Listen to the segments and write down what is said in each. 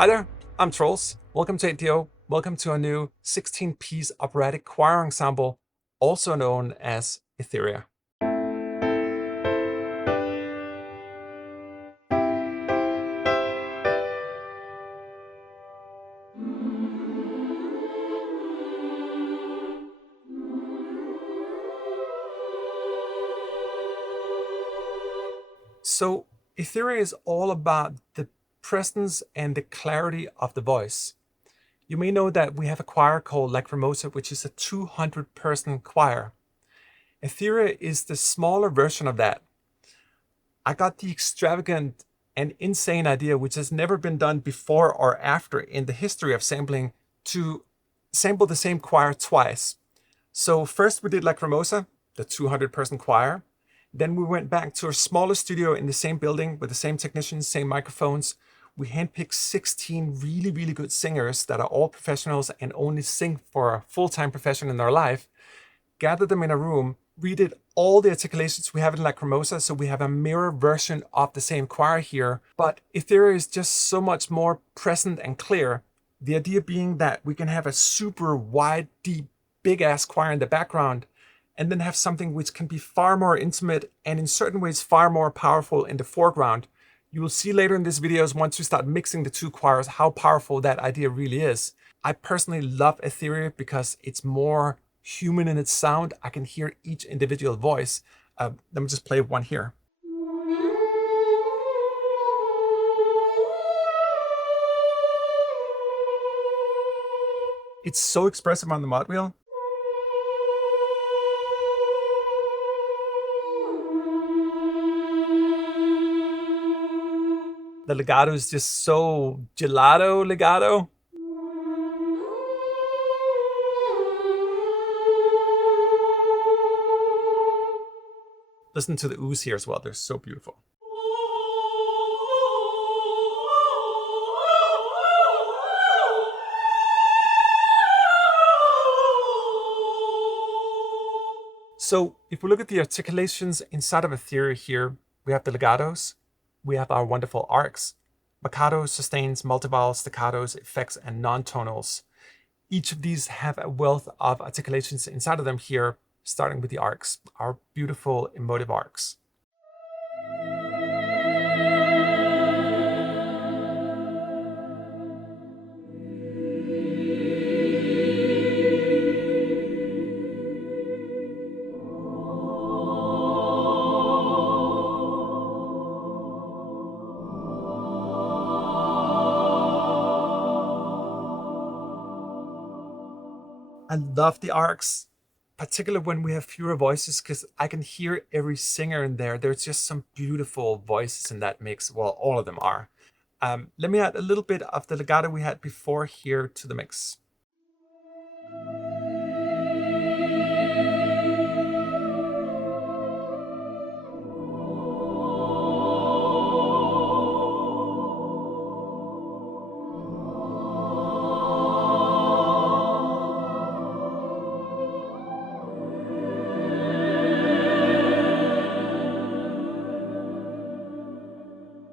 Hi there, I'm Trolls. Welcome to Aetheria. Welcome to a new 16-piece operatic choir ensemble, also known as Aetheria. So Aetheria is all about the presence and the clarity of the voice. You may know that we have a choir called Lacrimosa, which is a 200-person choir. Aetheria is the smaller version of that. I got the extravagant and insane idea, which has never been done before or after in the history of sampling, to sample the same choir twice. So first we did Lacrimosa, the 200-person choir. Then we went back to a smaller studio in the same building with the same technicians, same microphones. We handpicked 16 really good singers that are all professionals and only sing for a full-time profession in their life. Gathered them in a room, redid all the articulations we have in Lacrimosa, so we have a mirror version of the same choir here. But Aetheria is just so much more present and clear. The idea being that we can have a super wide, deep, big-ass choir in the background, and then have something which can be far more intimate and in certain ways far more powerful in the foreground. You will see later in this videos, once we start mixing the two choirs, how powerful that idea really is. I personally love Aetheria because it's more human in its sound. I can hear each individual voice. Let me just play one here. It's so expressive on the mod wheel. The legato is just so gelato legato. Listen to the ooze here as well. They're so beautiful. So if we look at the articulations inside of Aetheria here, we have the legatos, we have our wonderful arcs, Marcatos, sustains, multivowels, staccatos, effects, and non-tonals. Each of these have a wealth of articulations inside of them here, starting with the arcs, our beautiful emotive arcs. I love the arcs, particularly when we have fewer voices, because I can hear every singer in there. There's just some beautiful voices in that mix. Well, all of them are. Let me add a little bit of the legato we had before here to the mix.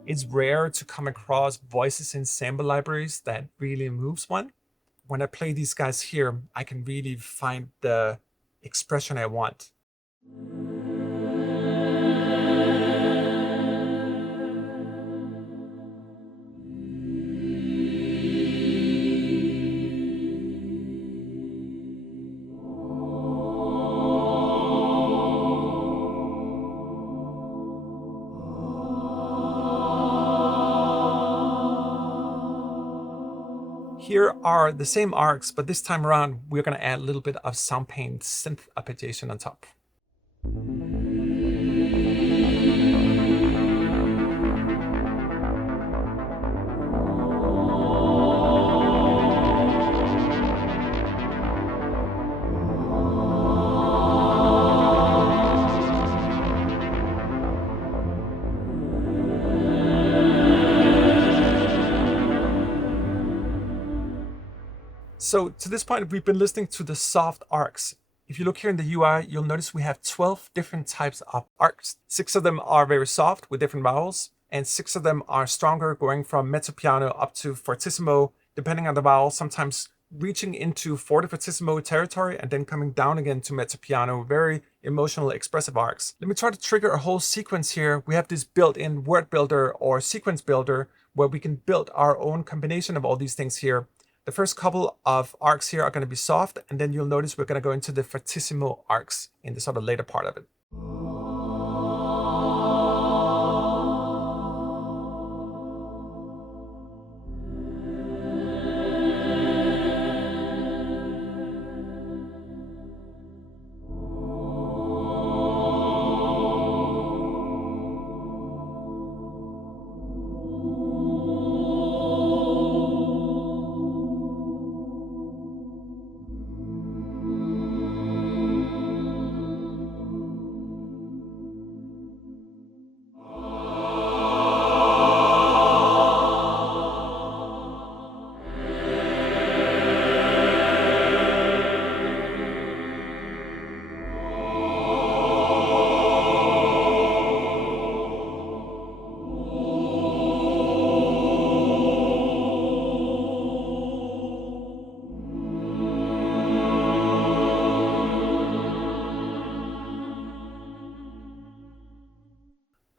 It's rare to come across voices in sample libraries that really moves one. When I play these guys here, I can really find the expression I want. Here are the same arcs, but this time around, we're going to add a little bit of sound paint synth arpeggiation on top. So to this point, we've been listening to the soft arcs. If you look here in the UI, you'll notice we have 12 different types of arcs. 6 of them are very soft with different vowels. and 6 of them are stronger, going from mezzo piano up to fortissimo, depending on the vowel, sometimes reaching into forte fortissimo territory and then coming down again to mezzo piano. Very emotional, expressive arcs. Let me try to trigger a whole sequence here. We have this built-in word builder or sequence builder where we can build our own combination of all these things here. The first couple of arcs here are going to be soft, and then you'll notice we're going to go into the fortissimo arcs in the sort of later part of it.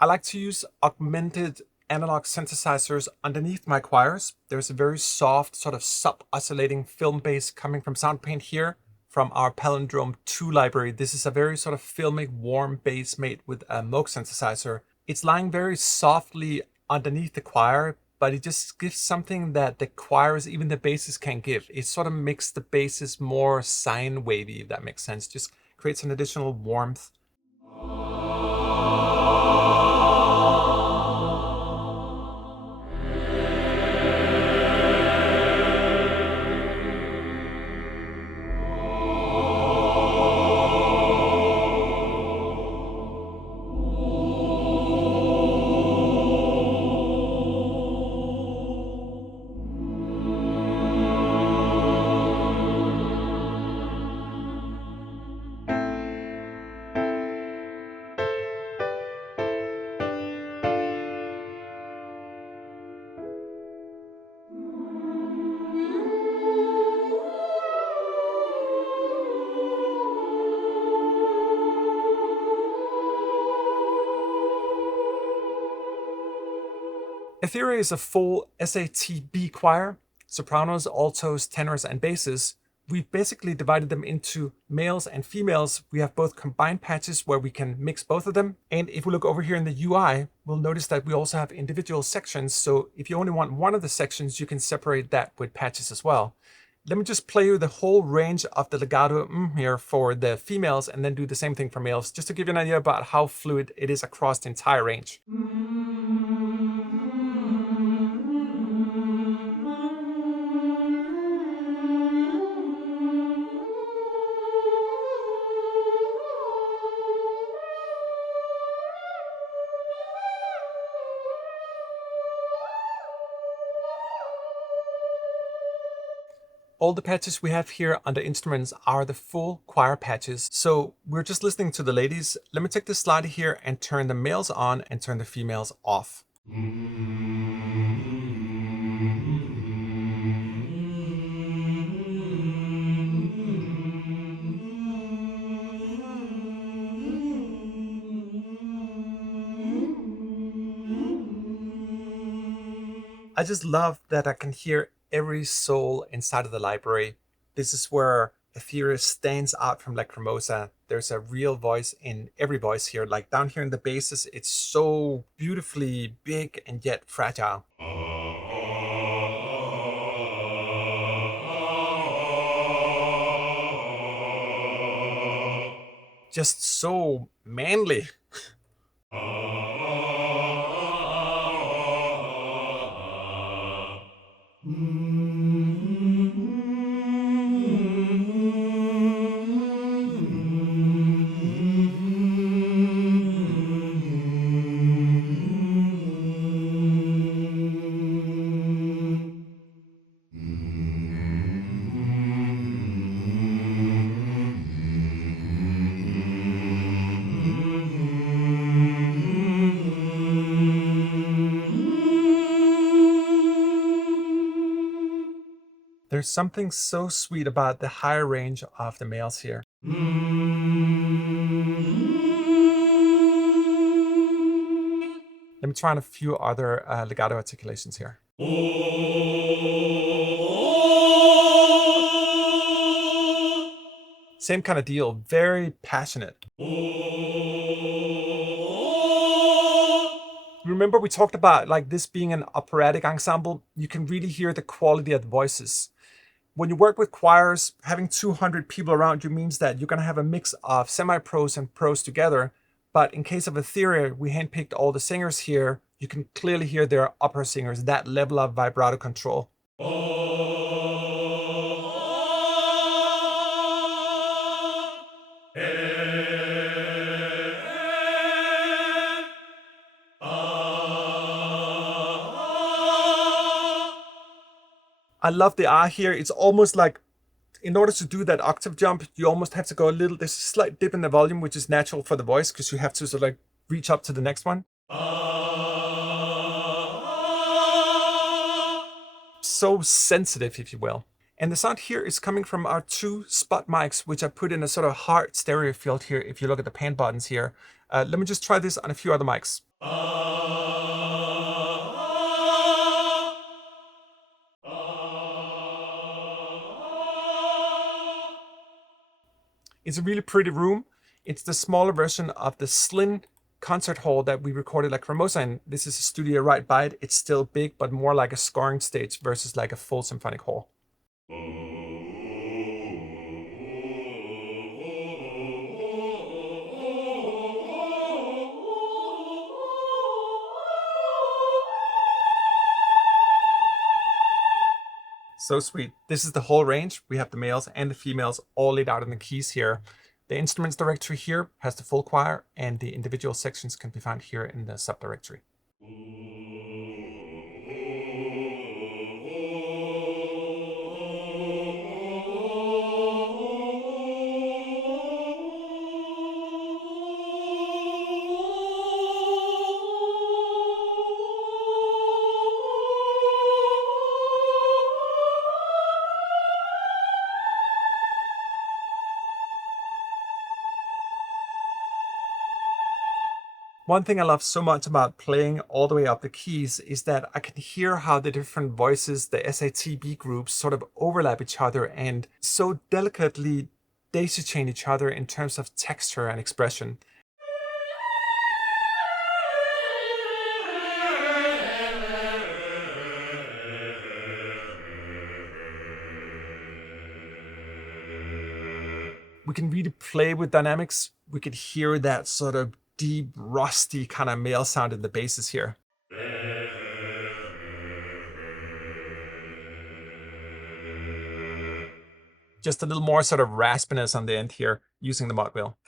I like to use augmented analog synthesizers underneath my choirs. There's a very soft sort of sub-oscillating film bass coming from SoundPaint here from our Palindrome 2 library. This is a very sort of filmic, warm bass made with a Moog synthesizer. It's lying very softly underneath the choir, but it just gives something that the choirs, even the basses, can't give. It sort of makes the basses more sine wavy, if that makes sense. Just creates an additional warmth. Aetheria is a full SAT-B choir, sopranos, altos, tenors, and basses. We've basically divided them into males and females. We have both combined patches where we can mix both of them. And if we look over here in the UI, we'll notice that we also have individual sections. So if you only want one of the sections, you can separate that with patches as well. Let me just play you the whole range of the legato here for the females and then do the same thing for males, just to give you an idea about how fluid it is across the entire range. All the patches we have here under instruments are the full choir patches. So we're just listening to the ladies. Let me take this slider here and turn the males on and turn the females off. I just love that I can hear every soul inside of the library. This is where Aetheria stands out from Lacrimosa. There's a real voice in every voice here. Like down here in the basses, it's so beautifully big and yet fragile. Just so manly. There's something so sweet about the higher range of the males here. Let me try on a few other legato articulations here. Same kind of deal, very passionate. Remember we talked about like this being an operatic ensemble? You can really hear the quality of the voices. When you work with choirs, having 200 people around you means that you're going to have a mix of semi-pros and pros together. But in case of Aetheria, we handpicked all the singers here. You can clearly hear they're opera singers, that level of vibrato control. I love the R here. It's almost like, in order to do that octave jump, you almost have to go a little, there's a slight dip in the volume, which is natural for the voice because you have to sort of like reach up to the next one. So sensitive, if you will. And the sound here is coming from our 2 spot mics, which I put in a sort of hard stereo field here. If you look at the pan buttons here, let me just try this on a few other mics. It's a really pretty room. It's the smaller version of the Slin concert hall that we recorded Lacrimosa in. This is a studio right by it. It's still big, but more like a scoring stage versus like a full symphonic hall. So sweet. This is the whole range. We have the males and the females all laid out in the keys here. The instruments directory here has the full choir, and the individual sections can be found here in the subdirectory. One thing I love so much about playing all the way up the keys is that I can hear how the different voices, the SATB groups, sort of overlap each other and so delicately daisy chain each other in terms of texture and expression. We can really play with dynamics. We could hear that sort of deep, rusty kind of male sound in the basses here. Just a little more sort of raspiness on the end here using the mod wheel.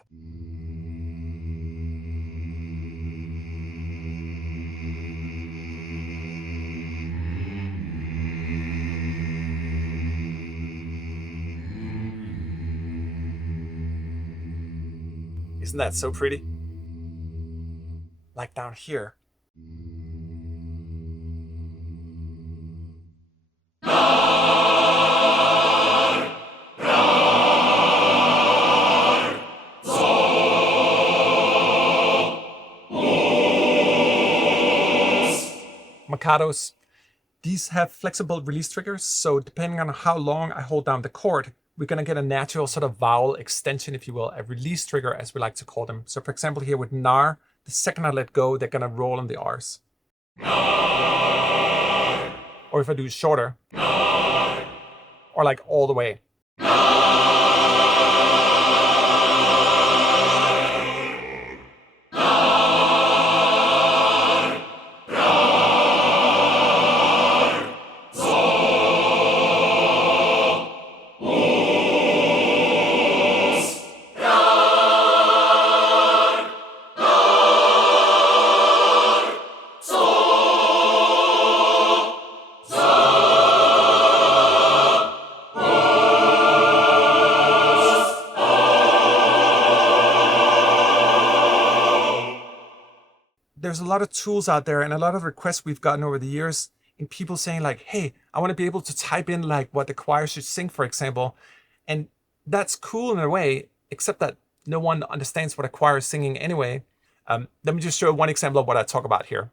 Isn't that so pretty? Like down here. Marcatos. These have flexible release triggers, so depending on how long I hold down the chord, we're going to get a natural sort of vowel extension, if you will, a release trigger as we like to call them. So for example, here with nar, the second I let go, they're going to roll on the R's. Nar. Or if I do it shorter, nar. Or like all the way. There's a lot of tools out there and a lot of requests we've gotten over the years in people saying like, hey, I want to be able to type in like what the choir should sing, for example. And that's cool in a way, except that no one understands what a choir is singing anyway. Let me just show one example of what I talk about here.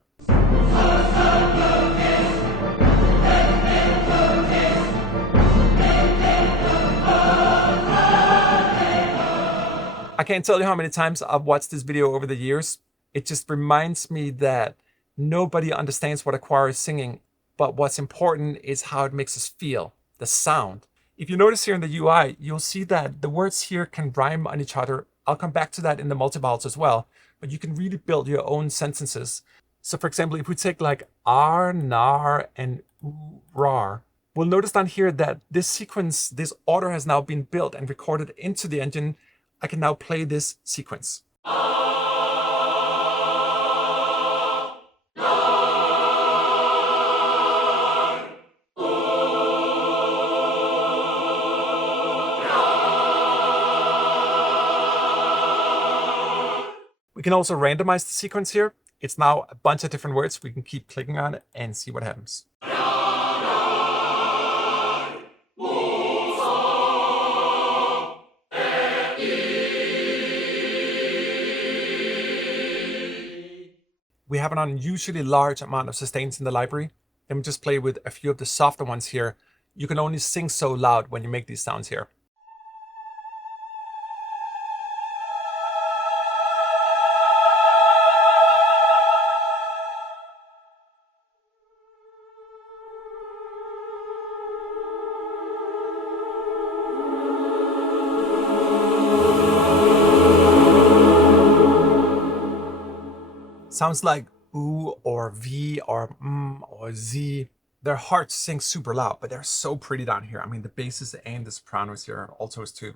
I can't tell you how many times I've watched this video over the years. It just reminds me that nobody understands what a choir is singing, but what's important is how it makes us feel, the sound. If you notice here in the UI, you'll see that the words here can rhyme on each other. I'll come back to that in the multi-vowels as well, but you can really build your own sentences. So for example, if we take like ar, nar, and rar, we'll notice down here that this sequence, this order has now been built and recorded into the engine. I can now play this sequence. We can also randomize the sequence here. It's now a bunch of different words. We can keep clicking on it and see what happens. We have an unusually large amount of sustains in the library. Let me just play with a few of the softer ones here. You can only sing so loud when you make these sounds here. Sounds like oo or v or or z. They're hard to sing super loud, but they're so pretty down here. I mean, the basses and the sopranos here, altos too.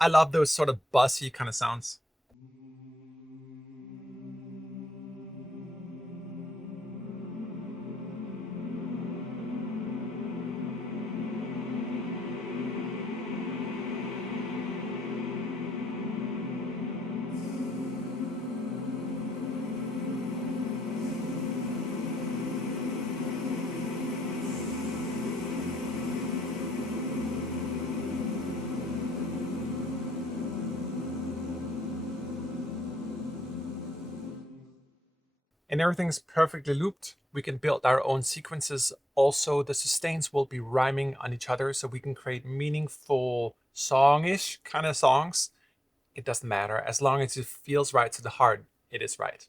I love those sort of bussy kind of sounds. And everything's perfectly looped. We can build our own sequences. Also, the sustains will be rhyming on each other, so we can create meaningful song-ish kind of songs. It doesn't matter. As long as it feels right to the heart, it is right.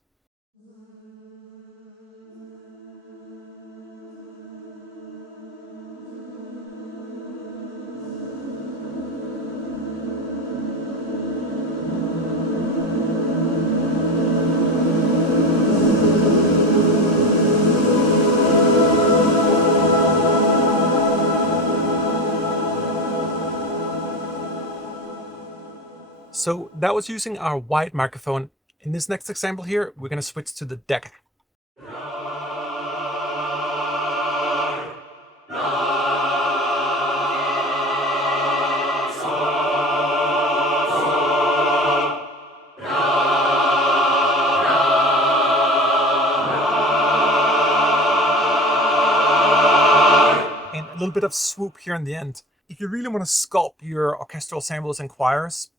So that was using our wide microphone. In this next example here, we're going to switch to the Decca. And a little bit of swoop here in the end. If you really want to sculpt your orchestral samples and choirs,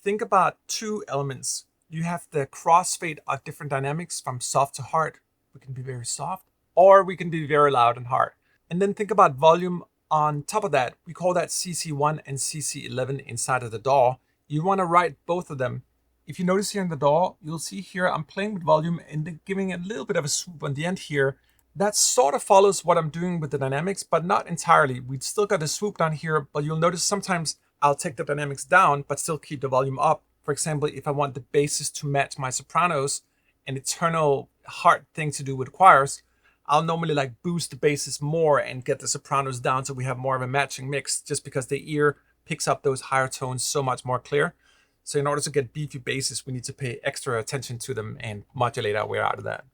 think about two elements. You have the crossfade of different dynamics from soft to hard. We can be very soft, or we can be very loud and hard. And then think about volume on top of that. We call that CC1 and CC11 inside of the DAW. You want to write both of them. If you notice here in the DAW, you'll see here I'm playing with volume and then giving a little bit of a swoop on the end here. That sort of follows what I'm doing with the dynamics, but not entirely. We've still got the swoop down here, but you'll notice sometimes I'll take the dynamics down, but still keep the volume up. For example, if I want the basses to match my sopranos, an eternal hard thing to do with choirs, I'll normally like boost the basses more and get the sopranos down so we have more of a matching mix, just because the ear picks up those higher tones so much more clear. So in order to get beefy basses, we need to pay extra attention to them and modulate our way out of that.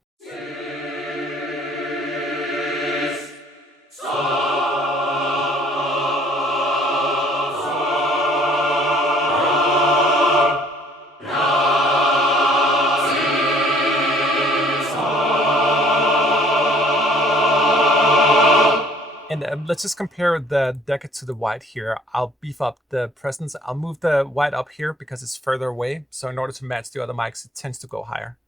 And let's just compare the Decca to the white here. I'll beef up the presence. I'll move the white up here because it's further away. So in order to match the other mics, it tends to go higher.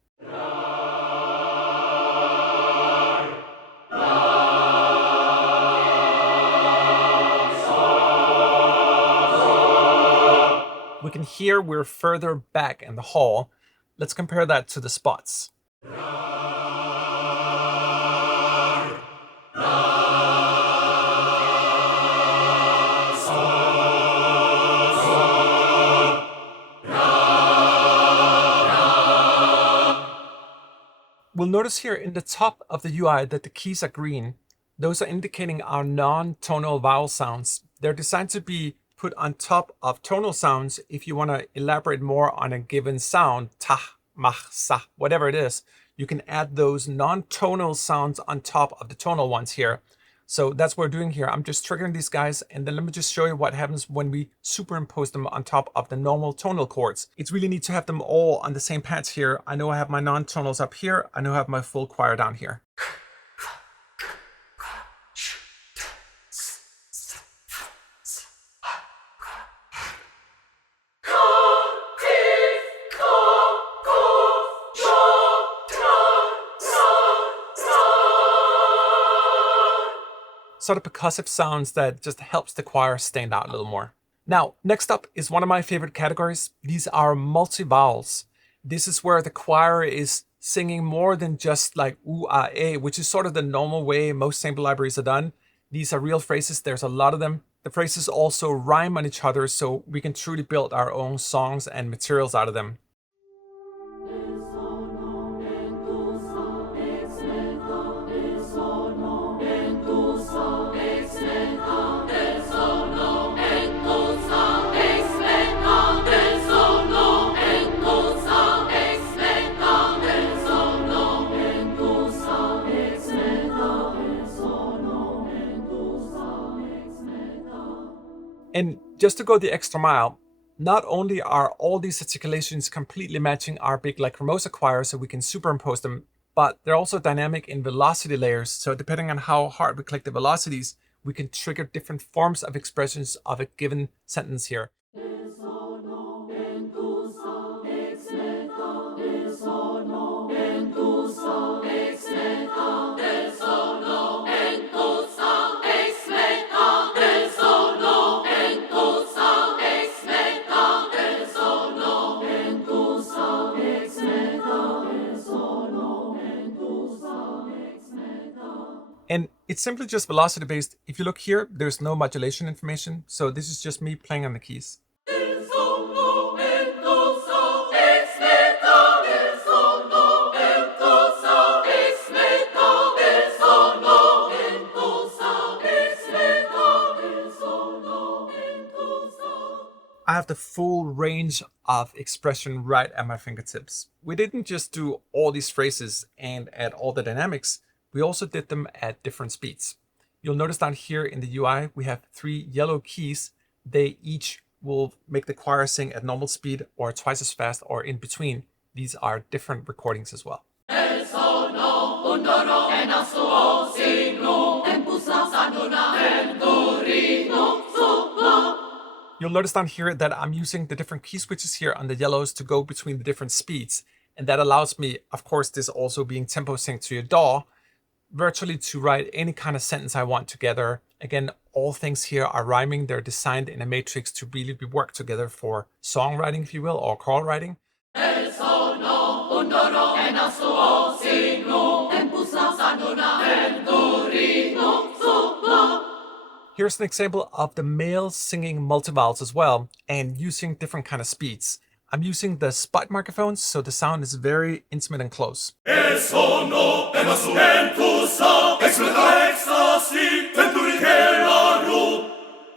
We can hear we're further back in the hall. Let's compare that to the spots. We'll notice here in the top of the UI that the keys are green. Those are indicating our non-tonal vowel sounds. They're designed to be put on top of tonal sounds if you want to elaborate more on a given sound, ta, mach, sa, whatever it is. You can add those non-tonal sounds on top of the tonal ones here. So that's what we're doing here. I'm just triggering these guys, and then let me just show you what happens when we superimpose them on top of the normal tonal chords. It's really neat to have them all on the same patch here. I know I have my non-tonals up here. I know I have my full choir down here. Sort of percussive sounds that just helps the choir stand out a little more. Now, next up is one of my favorite categories. These are multi-vowels. This is where the choir is singing more than just like ooh, ah, eh, which is sort of the normal way most sample libraries are done. These are real phrases. There's a lot of them. The phrases also rhyme on each other, so we can truly build our own songs and materials out of them. And just to go the extra mile, not only are all these articulations completely matching our big Lacrimosa choir so we can superimpose them, but they're also dynamic in velocity layers. So depending on how hard we click the velocities, we can trigger different forms of expressions of a given sentence here. And it's simply just velocity based. If you look here, there's no modulation information. So this is just me playing on the keys. I have the full range of expression right at my fingertips. We didn't just do all these phrases and add all the dynamics. We also did them at different speeds. You'll notice down here in the UI, we have 3 yellow keys. They each will make the choir sing at normal speed or twice as fast or in between. These are different recordings as well. You'll notice down here that I'm using the different key switches here on the yellows to go between the different speeds. And that allows me, of course, this also being tempo synced to your DAW, virtually to write any kind of sentence I want together. Again, all things here are rhyming. They're designed in a matrix to really work together for songwriting, if you will, or choral writing. Here's an example of the male singing multivowels as well, and using different kind of speeds. I'm using the spot microphones, so the sound is very intimate and close. I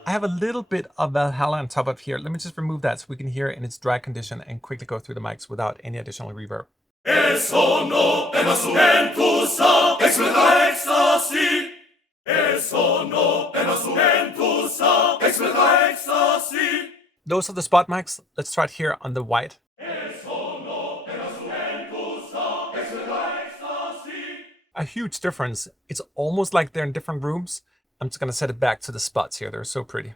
have a little bit of Valhalla on top of here. Let me just remove that so we can hear it in its dry condition and quickly go through the mics without any additional reverb. Those are the spot mics. Let's try it here on the white. A huge difference. It's almost like they're in different rooms. I'm just gonna set it back to the spots here. They're so pretty.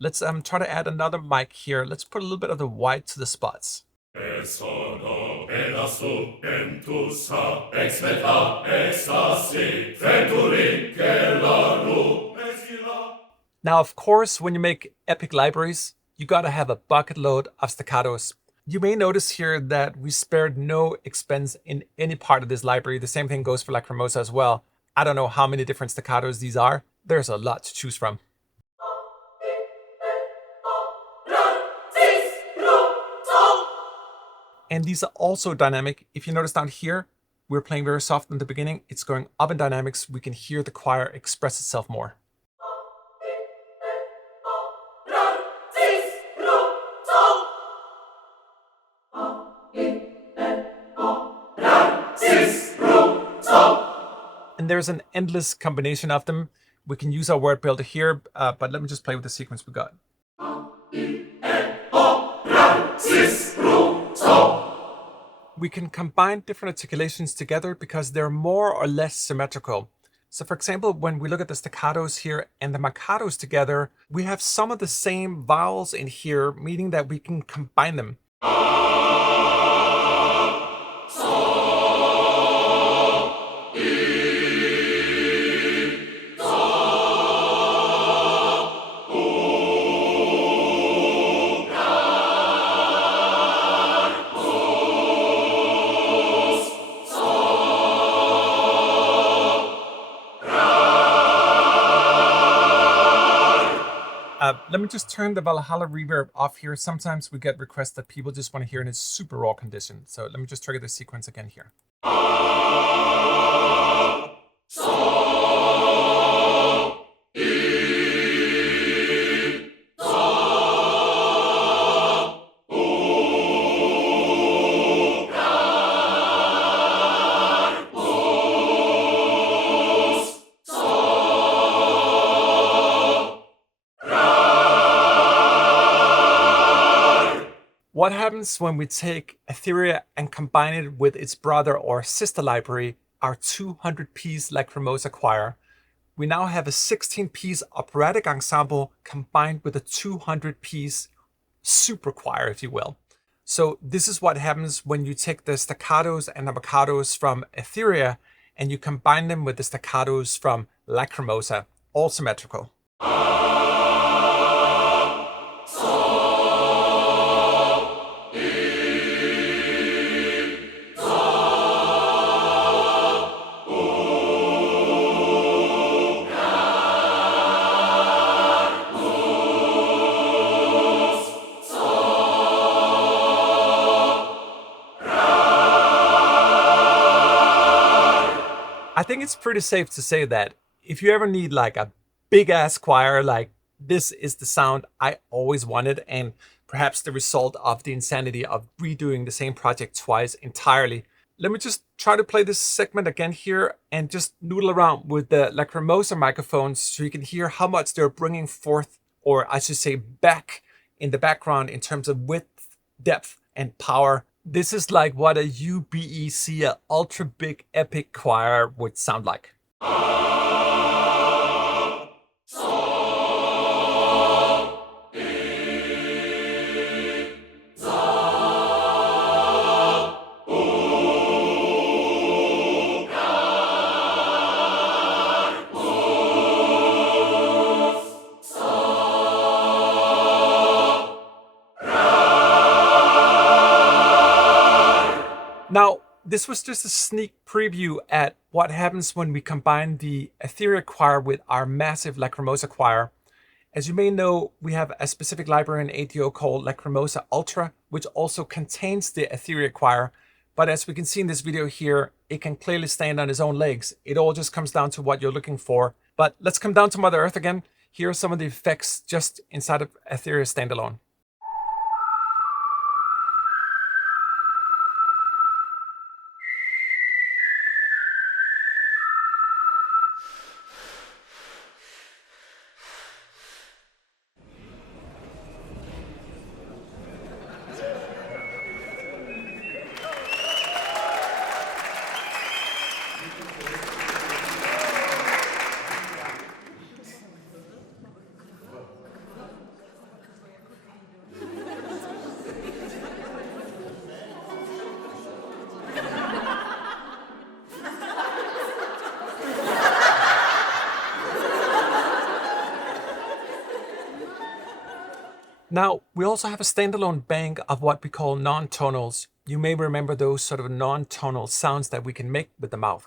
Let's try to add another mic here. Let's put a little bit of the white to the spots. Now, of course, when you make epic libraries, you gotta have a bucket load of staccatos. You may notice here that we spared no expense in any part of this library. The same thing goes for Lacrimosa as well. I don't know how many different staccatos these are. There's a lot to choose from. And these are also dynamic. If you notice down here, we're playing very soft in the beginning. It's going up in dynamics. We can hear the choir express itself more. And there's an endless combination of them. We can use our word builder here, but let me just play with the sequence we got. We can combine different articulations together because they're more or less symmetrical. So for example, when we look at the staccatos here and the marcatos together, we have some of the same vowels in here, meaning that we can combine them. Let me just turn the Valhalla reverb off here. Sometimes we get requests that people just want to hear in its super raw condition. So let me just trigger the sequence again here. What happens when we take Aetheria and combine it with its brother or sister library, our 200-piece Lacrimosa Choir? We now have a 16-piece operatic ensemble combined with a 200-piece super choir, if you will. So this is what happens when you take the staccatos and the marcatos from Aetheria and you combine them with the staccatos from Lacrimosa, all symmetrical. I think it's pretty safe to say that if you ever need like a big ass choir, like this is the sound I always wanted, and perhaps the result of the insanity of redoing the same project twice entirely. Let me just try to play this segment again here and just noodle around with the Lacrimosa microphones so you can hear how much they're bringing forth, or I should say back in the background in terms of width, depth, and power. This is like what a UBEC, a ultra big epic choir would sound like. Now, This was just a sneak preview at what happens when we combine the Aetheria Choir with our massive Lacrimosa Choir. As you may know, we have a specific library in ADO called Lacrimosa Ultra, which also contains the Aetheria Choir. But as we can see in this video here, it can clearly stand on its own legs. It all just comes down to what you're looking for. But let's come down to Mother Earth again. Here are some of the effects just inside of Aetheria standalone. Now, we also have a standalone bank of what we call non-tonals. You may remember those sort of non-tonal sounds that we can make with the mouth.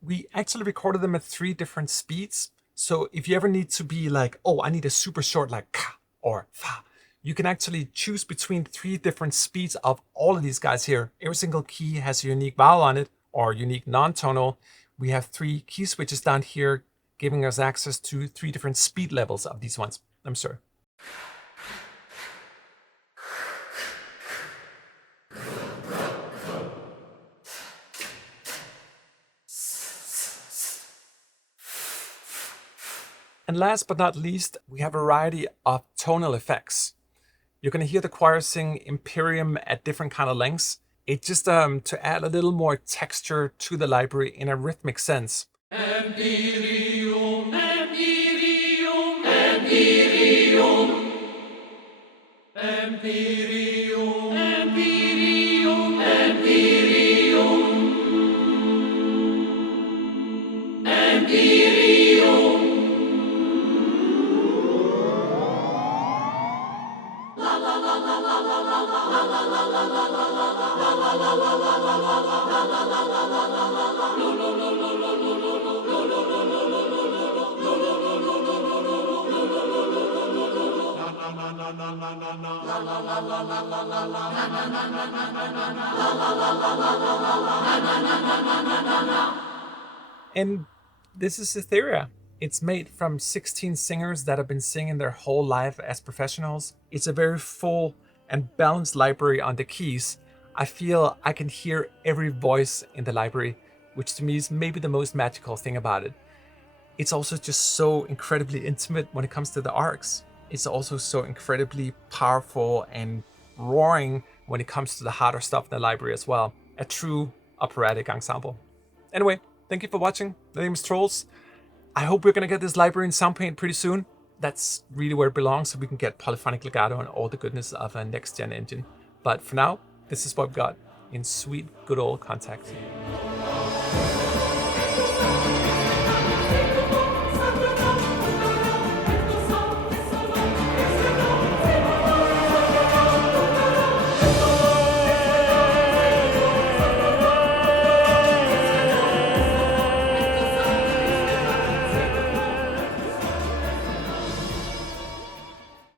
We actually recorded them at 3 different speeds. So if you ever need to be like, oh, I need a super short like ka or fa, you can actually choose between 3 different speeds of all of these guys here. Every single key has a unique vowel on it or unique non-tonal. We have 3 key switches down here giving us access to 3 different speed levels of these ones. I'm sorry. And last but not least, we have a variety of tonal effects. You're going to hear the choir sing Imperium at different kind of lengths. It's just to add a little more texture to the library in a rhythmic sense. Imperium, Imperium, Imperium, Imperium, Imperium, Imperium, Imperium. And this is Aetheria. It's made from 16 singers that have been singing their whole life as professionals. It's a very full and balanced library on the keys. I feel I can hear every voice in the library, which to me is maybe the most magical thing about it. It's also just so incredibly intimate when it comes to the arcs. It's also so incredibly powerful and roaring when it comes to the harder stuff in the library as well. A true operatic ensemble. Anyway, thank you for watching. My name is Trolls. I hope we're going to get this library in SoundPaint pretty soon. That's really where it belongs, so we can get polyphonic legato and all the goodness of a next-gen engine. But for now, this is what we've got in sweet, good old Kontakt.